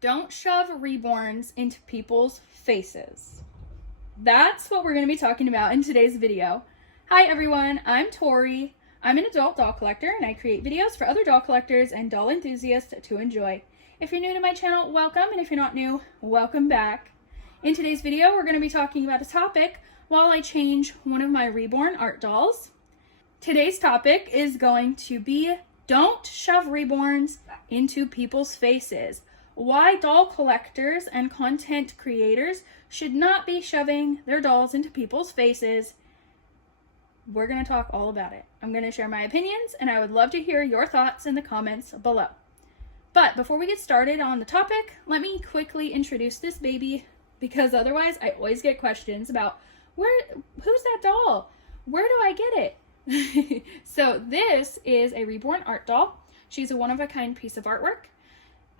Don't shove Reborns into people's faces. That's what we're going to be talking about in today's video. Hi everyone, I'm Tori. I'm an adult doll collector and I create videos for other doll collectors and doll enthusiasts to enjoy. If you're new to my channel, welcome, and if you're not new, welcome back. In today's video, we're going to be talking about a topic while I change one of my Reborn art dolls. Today's topic is going to be don't shove Reborns into people's faces. Why doll collectors and content creators should not be shoving their dolls into people's faces. We're going to talk all about it. I'm going to share my opinions, and I would love to hear your thoughts in the comments below. But before we get started on the topic, let me quickly introduce this baby, because otherwise I always get questions about who's that doll? Where do I get it? So this is a Reborn art doll. She's a one-of-a-kind piece of artwork.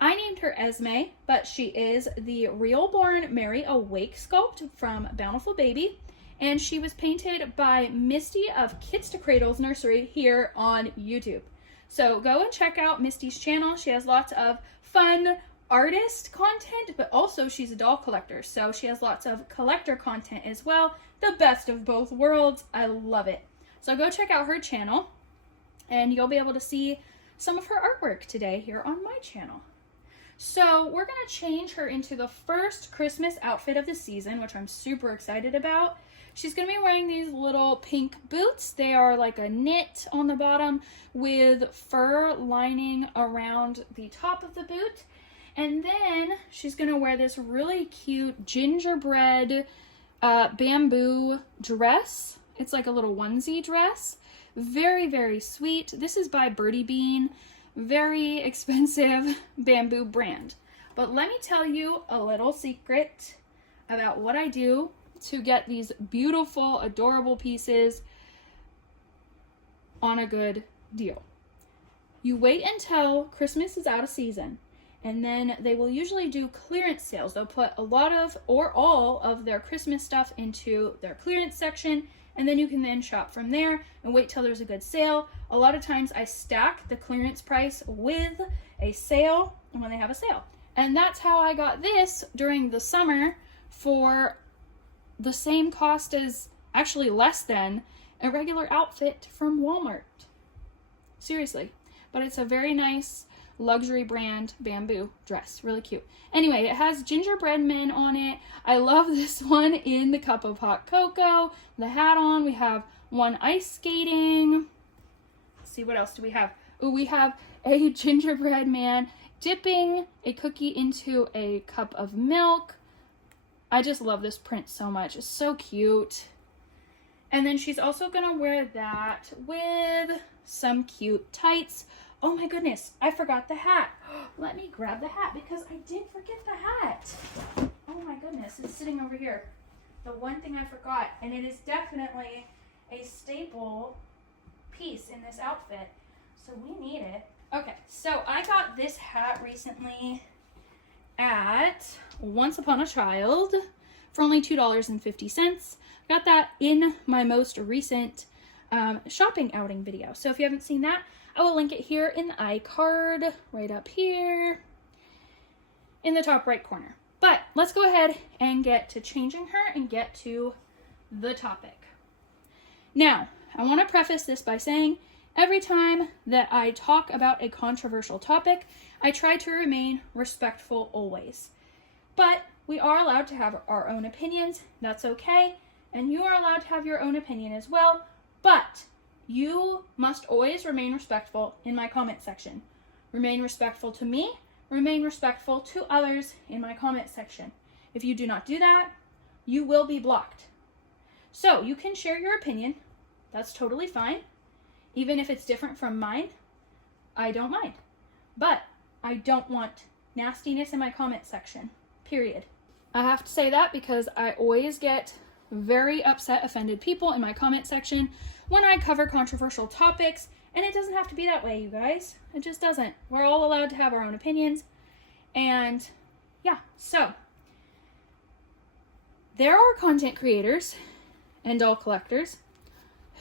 I named her Esme, but she is the Reborn Mary Awake sculpt from Bountiful Baby, and she was painted by Misty of Kits to Cradles Nursery here on YouTube. So go and check out Misty's channel. She has lots of fun artist content, but also she's a doll collector, so she has lots of collector content as well. The best of both worlds. I love it. So go check out her channel, and you'll be able to see some of her artwork today here on my channel. So we're going to change her into the first Christmas outfit of the season, which I'm super excited about. She's going to be wearing these little pink boots. They are like a knit on the bottom with fur lining around the top of the boot. And then she's going to wear this really cute gingerbread bamboo dress. It's like a little onesie dress. Very, very sweet. This is by Birdie Bean. Very expensive bamboo brand. But let me tell you a little secret about what I do to get these beautiful, adorable pieces on a good deal. You wait until Christmas is out of season, and then they will usually do clearance sales. They'll put a lot of or all of their Christmas stuff into their clearance section, and then you can then shop from there and wait till there's a good sale. A lot of times I stack the clearance price with a sale when they have a sale. And that's how I got this during the summer for the same cost as, actually less than, a regular outfit from Walmart. Seriously. But it's a very nice luxury brand bamboo dress. Really cute. Anyway, it has gingerbread men on it. I love this one in the cup of hot cocoa. The hat on. We have one ice skating. Let's see, what else do we have? Ooh, we have a gingerbread man dipping a cookie into a cup of milk. I just love this print so much. It's so cute. And then she's also going to wear that with some cute tights. Oh my goodness, I forgot the hat. Let me grab the hat because I did forget the hat. Oh my goodness, it's sitting over here. The one thing I forgot, and it is definitely a staple piece in this outfit, so we need it. Okay, so I got this hat recently at Once Upon a Child for only $2.50. Got that in my most recent shopping outing video. So if you haven't seen that, I will link it here in the iCard, right up here in the top right corner. But let's go ahead and get to changing her and get to the topic. Now, I want to preface this by saying every time that I talk about a controversial topic, I try to remain respectful always. But we are allowed to have our own opinions. That's okay. And you are allowed to have your own opinion as well. But you must always remain respectful in my comment section. Remain respectful to me. Remain respectful to others in my comment section. If you do not do that, you will be blocked. So you can share your opinion. That's totally fine. Even if it's different from mine, I don't mind. But I don't want nastiness in my comment section, period. I have to say that because I always get very upset, offended people in my comment section when I cover controversial topics, and it doesn't have to be that way, you guys. It just doesn't. We're all allowed to have our own opinions, and yeah, so there are content creators and doll collectors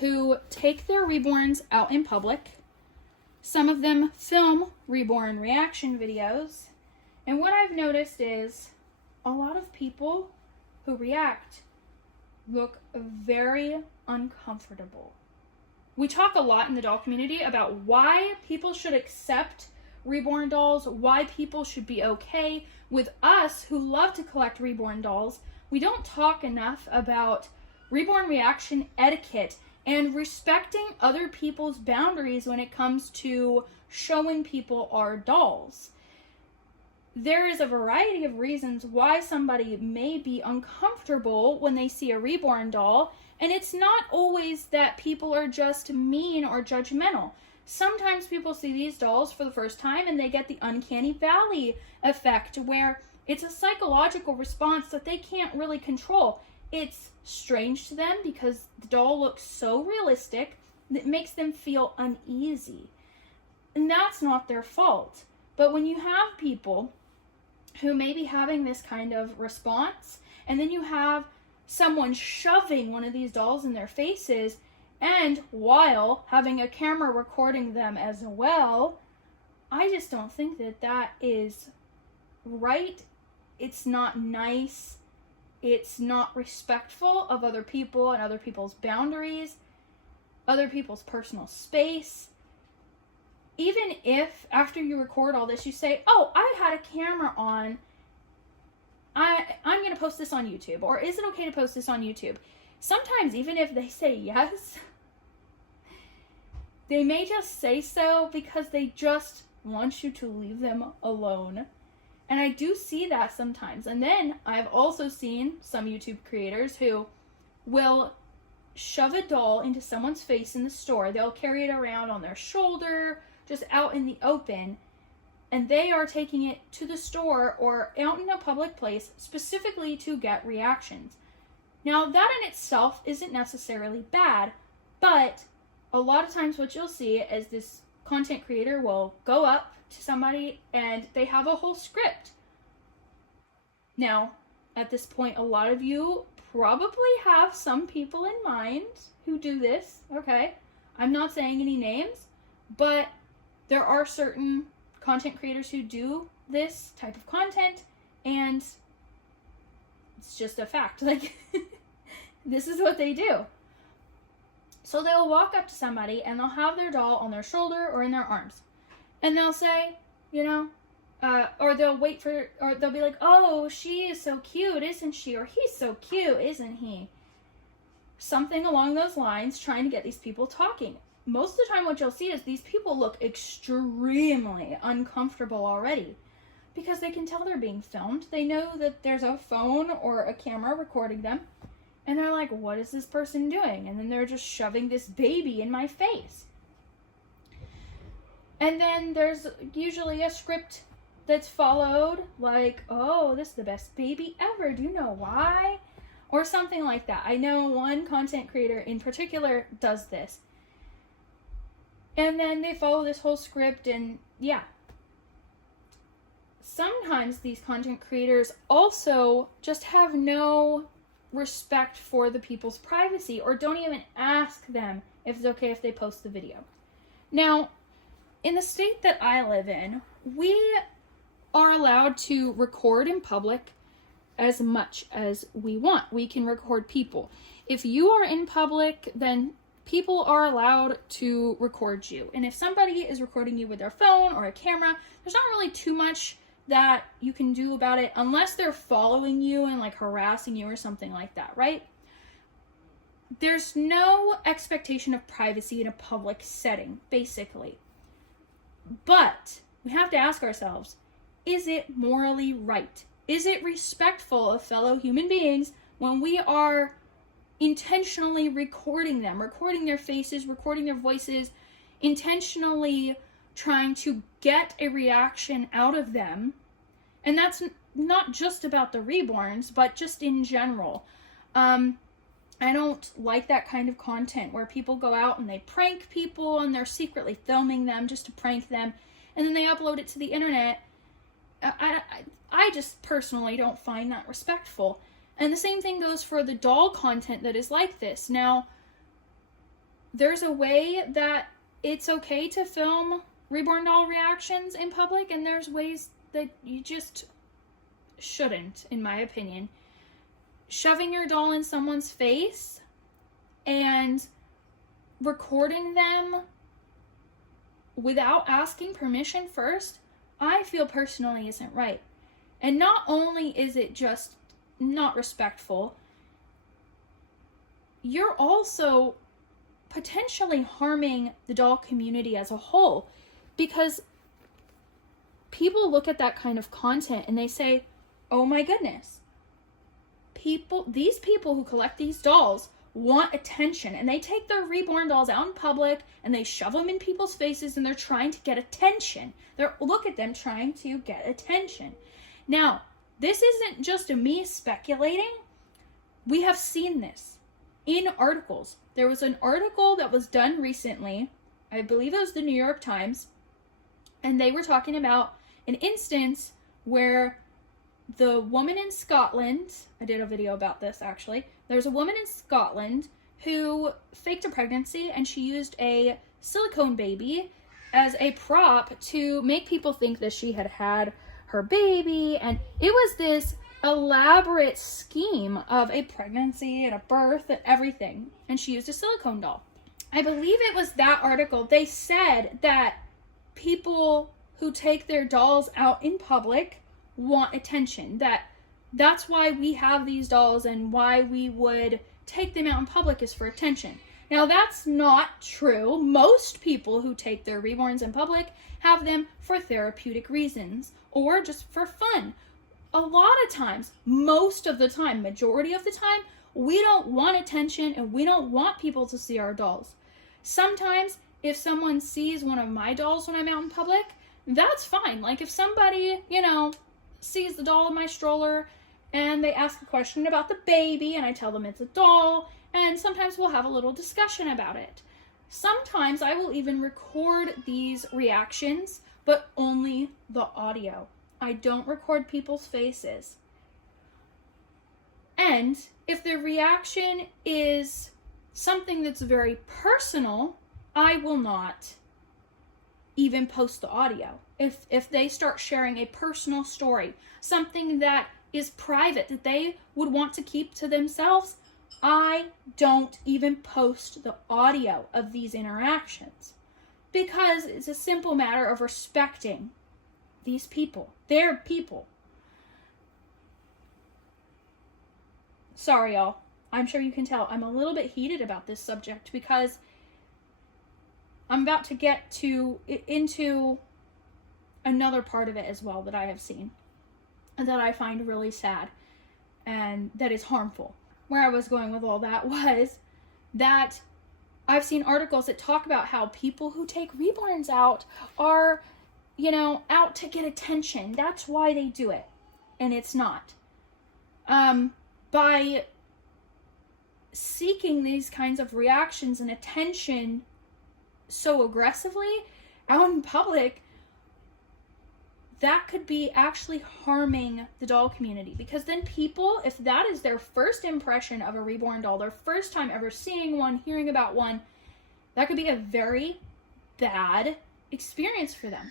who take their Reborns out in public. Some of them film Reborn reaction videos, And what I've noticed is a lot of people who react look very uncomfortable. We talk a lot in the doll community about why people should accept reborn dolls, why people should be okay with us who love to collect reborn dolls. We don't talk enough about reborn reaction etiquette and respecting other people's boundaries when it comes to showing people our dolls. There is a variety of reasons why somebody may be uncomfortable when they see a reborn doll, and it's not always that people are just mean or judgmental. Sometimes people see these dolls for the first time and they get the uncanny valley effect, where it's a psychological response that they can't really control. It's strange to them because the doll looks so realistic that it makes them feel uneasy. And that's not their fault. But when you have people who may be having this kind of response, and then you have someone shoving one of these dolls in their faces, and while having a camera recording them as well, I just don't think that that is right. It's not nice. It's not respectful of other people and other people's boundaries, other people's personal space. Even if after you record all this, you say, oh, I had a camera on, I'm going to post this on YouTube, or is it okay to post this on YouTube? Sometimes even if they say yes, they may just say so because they just want you to leave them alone. And I do see that sometimes. And then I've also seen some YouTube creators who will shove a doll into someone's face in the store. They'll carry it around on their shoulder, just out in the open, and they are taking it to the store or out in a public place specifically to get reactions. Now, that in itself isn't necessarily bad, but a lot of times what you'll see is this content creator will go up to somebody and they have a whole script. Now, at this point, a lot of you probably have some people in mind who do this, okay? I'm not saying any names, but there are certain content creators who do this type of content, and it's just a fact. Like, this is what they do. So they'll walk up to somebody and they'll have their doll on their shoulder or in their arms. And they'll say, you know, or they'll wait for, or they'll be like, oh, she is so cute, isn't she? Or he's so cute, isn't he? Something along those lines, trying to get these people talking. Most of the time what you'll see is these people look extremely uncomfortable already because they can tell they're being filmed. They know that there's a phone or a camera recording them, and they're like, what is this person doing? And then they're just shoving this baby in my face. And then there's usually a script that's followed, like, oh, this is the best baby ever. Do you know why? Or something like that. I know one content creator in particular does this. And then they follow this whole script, and yeah. Sometimes these content creators also just have no respect for the people's privacy, or don't even ask them if it's okay if they post the video. Now, in the state that I live in, we are allowed to record in public as much as we want. We can record people. If you are in public, then people are allowed to record you. And if somebody is recording you with their phone or a camera, there's not really too much that you can do about it unless they're following you and like harassing you or something like that, right? There's no expectation of privacy in a public setting, basically. But we have to ask ourselves, is it morally right? Is it respectful of fellow human beings when we are intentionally recording them, recording their faces, recording their voices, intentionally trying to get a reaction out of them? And that's not just about the Reborns, but just in general. I don't like that kind of content where people go out and they prank people and they're secretly filming them just to prank them, and then they upload it to the internet. I just personally don't find that respectful. And the same thing goes for the doll content that is like this. Now, there's a way that it's okay to film Reborn doll reactions in public, and there's ways that you just shouldn't, in my opinion. Shoving your doll in someone's face and recording them without asking permission first, I feel personally isn't right. And not only is it just not respectful, you're also potentially harming the doll community as a whole, because people look at that kind of content and they say, oh my goodness, these people who collect these dolls want attention, and they take their reborn dolls out in public and they shove them in people's faces, and they're trying to get attention. Look at them trying to get attention. Now, this isn't just me speculating. We have seen this in articles. There was an article that was done recently, I believe it was the New York Times, and they were talking about an instance where the woman in Scotland, I did a video about this actually, there's a woman in Scotland who faked a pregnancy, and she used a silicone baby as a prop to make people think that she had had her baby, and it was this elaborate scheme of a pregnancy and a birth and everything, and she used a silicone doll. I believe it was that article. They said that people who take their dolls out in public want attention, that's why we have these dolls, and why we would take them out in public is for attention. Now, that's not true. Most people who take their reborns in public have them for therapeutic reasons or just for fun. A lot of times, most of the time, majority of the time, we don't want attention and we don't want people to see our dolls. Sometimes, if someone sees one of my dolls when I'm out in public, that's fine. Like, if somebody, sees the doll in my stroller and they ask a question about the baby and I tell them it's a doll, and sometimes we'll have a little discussion about it. Sometimes I will even record these reactions, but only the audio. I don't record people's faces. And if the reaction is something that's very personal, I will not even post the audio. If they start sharing a personal story, something that is private that they would want to keep to themselves, I don't even post the audio of these interactions, because it's a simple matter of respecting these people. They're people. Sorry, y'all. I'm sure you can tell I'm a little bit heated about this subject, because I'm about to get into another part of it as well that I have seen and that I find really sad and that is harmful. Where I was going with all that was that I've seen articles that talk about how people who take reborns out are, out to get attention. That's why they do it. And it's not. By seeking these kinds of reactions and attention so aggressively out in public, that could be actually harming the doll community, because then people, if that is their first impression of a reborn doll, their first time ever seeing one, hearing about one, that could be a very bad experience for them.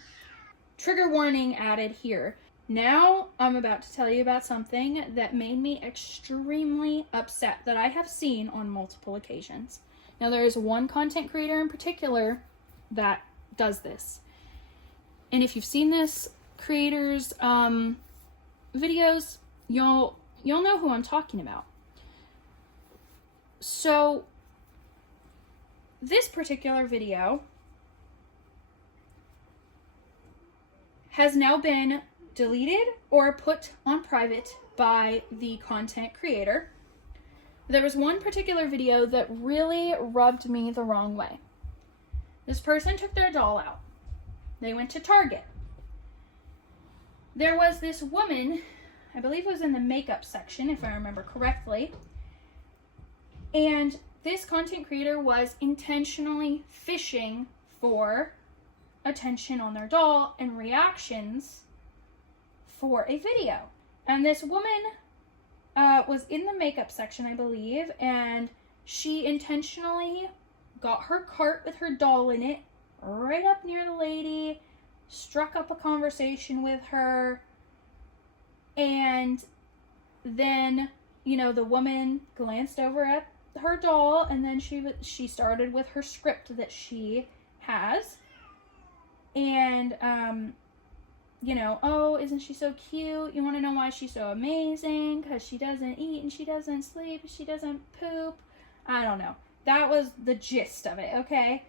Trigger warning added here. Now I'm about to tell you about something that made me extremely upset that I have seen on multiple occasions. Now, there is one content creator in particular that does this. And if you've seen this creator's videos, you'll know who I'm talking about. So, this particular video has now been deleted or put on private by the content creator. There was one particular video that really rubbed me the wrong way. This person took their doll out. They went to Target. There was this woman, I believe it was in the makeup section, if I remember correctly, and this content creator was intentionally fishing for attention on their doll and reactions for a video. And this woman was in the makeup section, I believe, and she intentionally got her cart with her doll in it right up near the lady, struck up a conversation with her, and then, you know, the woman glanced over at her doll, and then she started with her script that she has, and you know, oh, isn't she so cute? You want to know why she's so amazing? Because she doesn't eat and she doesn't sleep, she doesn't poop. I don't know. That was the gist of it, okay?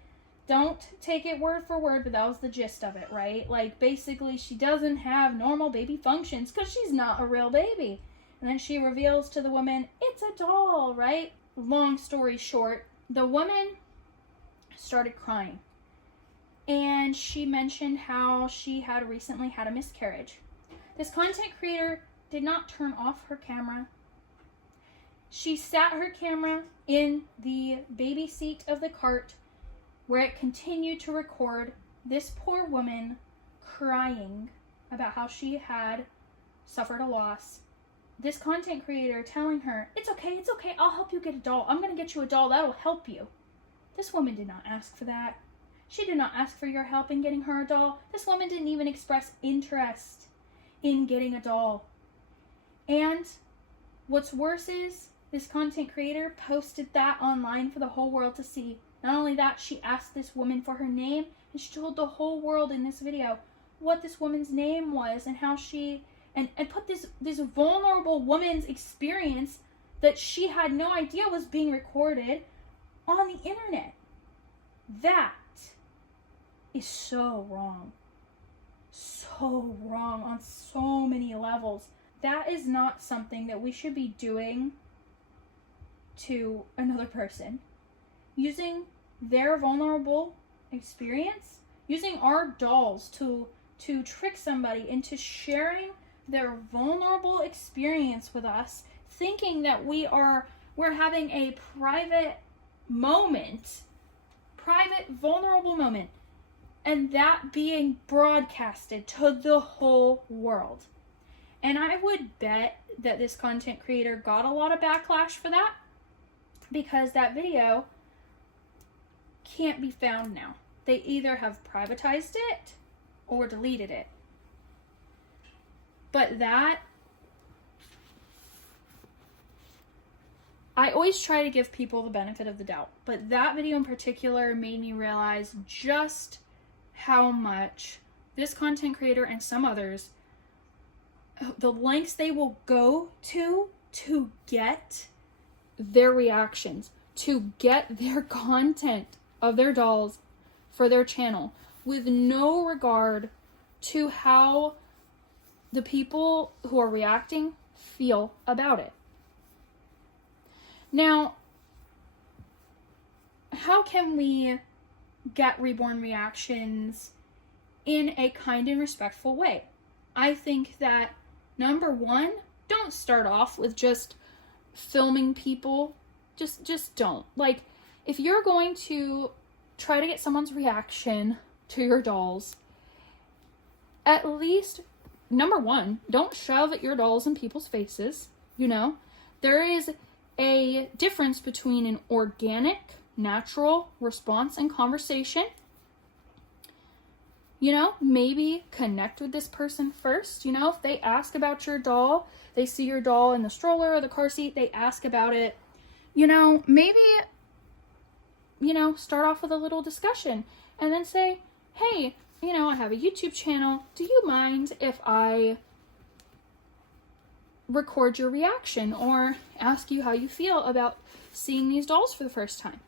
Don't take it word for word, but that was the gist of it, right? Like, basically, she doesn't have normal baby functions because she's not a real baby. And then she reveals to the woman, it's a doll, right? Long story short, the woman started crying. And she mentioned how she had recently had a miscarriage. This content creator did not turn off her camera. She sat her camera in the baby seat of the cart where it continued to record this poor woman crying about how she had suffered a loss. This content creator telling her, it's okay, I'll help you get a doll. I'm going to get you a doll, that'll help you. This woman did not ask for that. She did not ask for your help in getting her a doll. This woman didn't even express interest in getting a doll. And what's worse is, this content creator posted that online for the whole world to see. Not only that, she asked this woman for her name, and she told the whole world in this video what this woman's name was and how she, and put this vulnerable woman's experience that she had no idea was being recorded on the internet. That is so wrong. So wrong on so many levels. That is not something that we should be doing to another person. Using their vulnerable experience, using our dolls to trick somebody into sharing their vulnerable experience with us, thinking that we're having a private moment, private vulnerable moment, and that being broadcasted to the whole world. And I would bet that this content creator got a lot of backlash for that, because that video can't be found now. They either have privatized it or deleted it. But that, I always try to give people the benefit of the doubt, but that video in particular made me realize just how much this content creator and some others, the lengths they will go to get their reactions, to get their content of their dolls for their channel, with no regard to how the people who are reacting feel about it. Now, how can we get Reborn reactions in a kind and respectful way? I think that, number one, don't start off with just filming people. Just don't. Like, if you're going to try to get someone's reaction to your dolls, at least, number one, don't shove your dolls in people's faces. You know, there is a difference between an organic, natural response and conversation. You know, maybe connect with this person first. You know, if they ask about your doll, they see your doll in the stroller or the car seat, they ask about it. You know, maybe, you know, start off with a little discussion and then say, hey, you know, I have a YouTube channel. Do you mind if I record your reaction or ask you how you feel about seeing these dolls for the first time?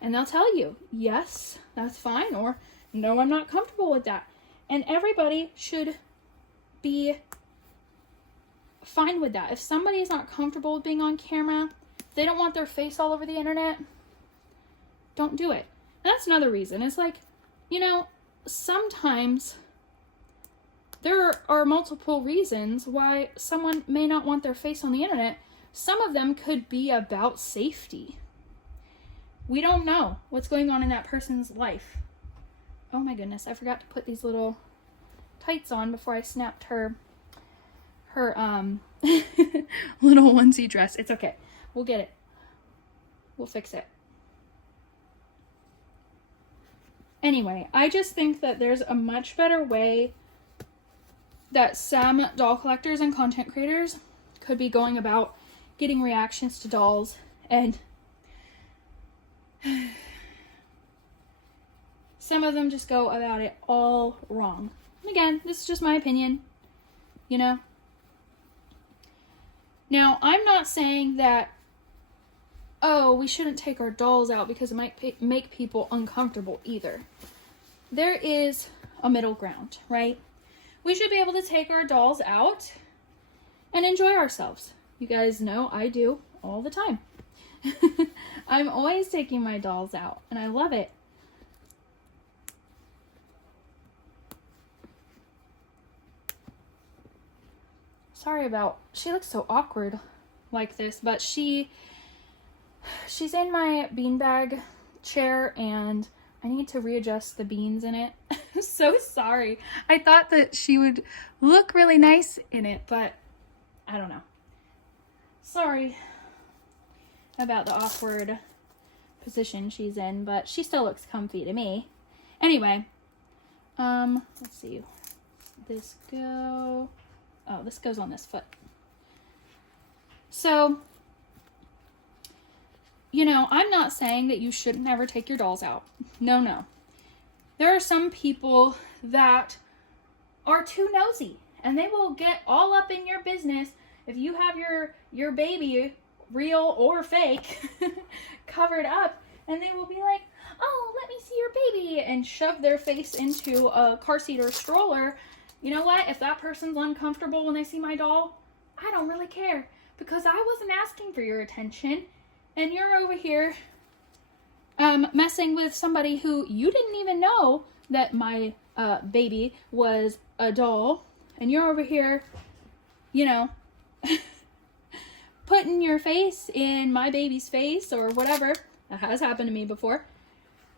And they'll tell you, yes, that's fine, or no, I'm not comfortable with that. And everybody should be fine with that. If somebody is not comfortable with being on camera, they don't want their face all over the internet, don't do it. And that's another reason. It's like, you know, sometimes there are multiple reasons why someone may not want their face on the internet. Some of them could be about safety. We don't know what's going on in that person's life. Oh my goodness, I forgot to put these little tights on before I snapped her little onesie dress. It's okay. We'll get it. We'll fix it. Anyway, I just think that there's a much better way that some doll collectors and content creators could be going about getting reactions to dolls, and some of them just go about it all wrong. And again, this is just my opinion, you know? Now, I'm not saying that, oh, we shouldn't take our dolls out because it might make people uncomfortable either. There is a middle ground, right? We should be able to take our dolls out and enjoy ourselves. You guys know I do all the time. I'm always taking my dolls out, and I love it. Sorry about, she looks so awkward like this, but she's in my beanbag chair, and I need to readjust the beans in it. I'm so sorry. I thought that she would look really nice in it, but I don't know. Sorry about the awkward position she's in, but she still looks comfy to me. Anyway, let's see. This goes on this foot. So, you know, I'm not saying that you shouldn't ever take your dolls out. No. There are some people that are too nosy, and they will get all up in your business if you have your baby, real or fake, covered up, and they will be like, oh, let me see your baby, and shove their face into a car seat or stroller. You know what? If that person's uncomfortable when they see my doll, I don't really care, because I wasn't asking for your attention, and you're over here messing with somebody who you didn't even know that my baby was a doll, and you're over here, you know, putting your face in my baby's face or whatever. That has happened to me before.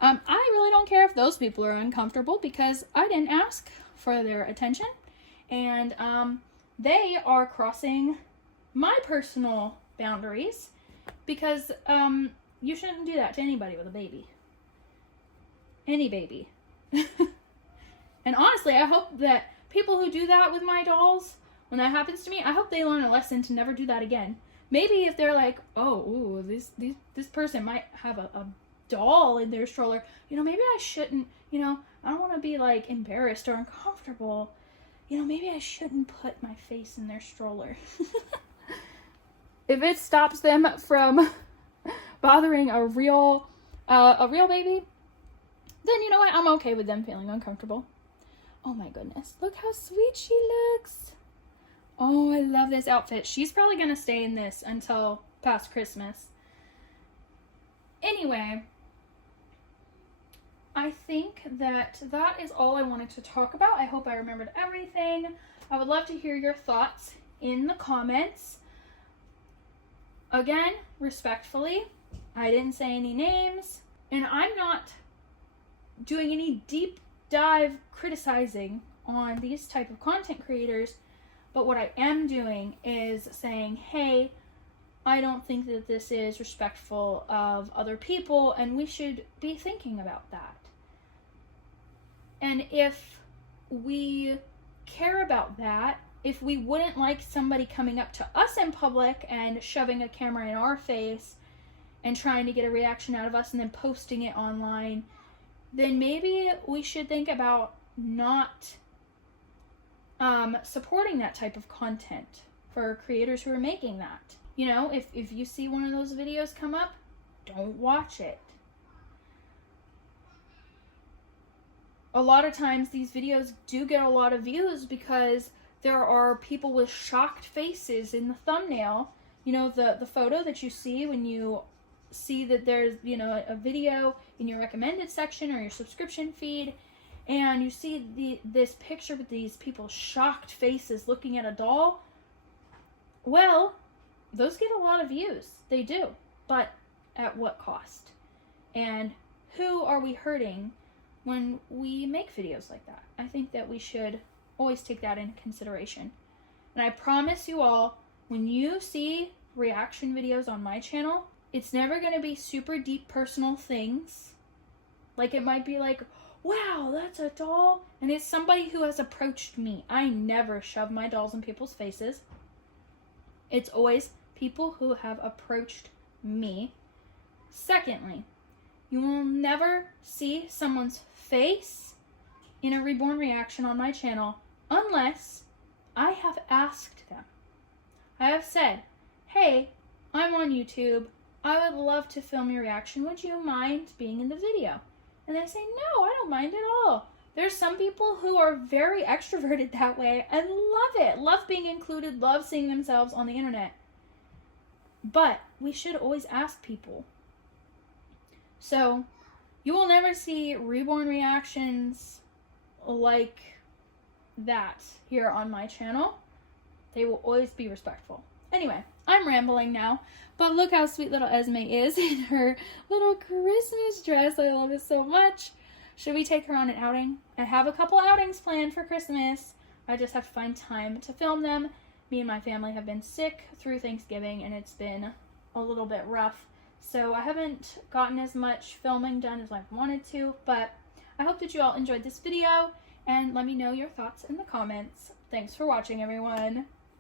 I really don't care if those people are uncomfortable, because I didn't ask for their attention, and they are crossing my personal boundaries, because you shouldn't do that to anybody with a baby. Any baby. And honestly, I hope that people who do that with my dolls, when that happens to me, I hope they learn a lesson to never do that again. Maybe if they're like, oh, ooh, this person might have a doll in their stroller, you know, maybe I shouldn't, you know, I don't want to be like embarrassed or uncomfortable. You know, maybe I shouldn't put my face in their stroller. If it stops them from bothering a real baby, then you know what? I'm okay with them feeling uncomfortable. Oh my goodness. Look how sweet she looks. Oh, I love this outfit. She's probably going to stay in this until past Christmas. Anyway, I think that is all I wanted to talk about. I hope I remembered everything. I would love to hear your thoughts in the comments. Again, respectfully, I didn't say any names, and I'm not doing any deep dive criticizing on these type of content creators, but what I am doing is saying, hey, I don't think that this is respectful of other people, and we should be thinking about that. And if we care about that, if we wouldn't like somebody coming up to us in public and shoving a camera in our face and trying to get a reaction out of us and then posting it online, then maybe we should think about not supporting that type of content for creators who are making that. You know, if you see one of those videos come up, don't watch it. A lot of times these videos do get a lot of views because there are people with shocked faces in the thumbnail. You know, the photo that you see when you see that there's, you know, a video in your recommended section or your subscription feed, and you see this picture with these people's shocked faces looking at a doll. Well, those get a lot of views. They do. But at what cost? And who are we hurting when we make videos like that? I think that we should always take that into consideration. And I promise you all, when you see reaction videos on my channel, it's never going to be super deep personal things. Like, it might be like, wow, that's a doll. And it's somebody who has approached me. I never shove my dolls in people's faces. It's always people who have approached me. Secondly, you will never see someone's face in a Reborn reaction on my channel unless I have asked them. I have said, hey, I'm on YouTube. I would love to film your reaction. Would you mind being in the video? And they say, no, I don't mind at all. There's some people who are very extroverted that way and love it. Love being included, love seeing themselves on the internet. But we should always ask people. So you will never see Reborn reactions like that here on my channel. They will always be respectful. Anyway, I'm rambling now, but look how sweet little Esme is in her little Christmas dress. I love it so much. Should we take her on an outing? I have a couple outings planned for Christmas. I just have to find time to film them. Me and my family have been sick through Thanksgiving, and it's been a little bit rough. So I haven't gotten as much filming done as I've wanted to, but I hope that you all enjoyed this video, and let me know your thoughts in the comments. Thanks for watching, everyone.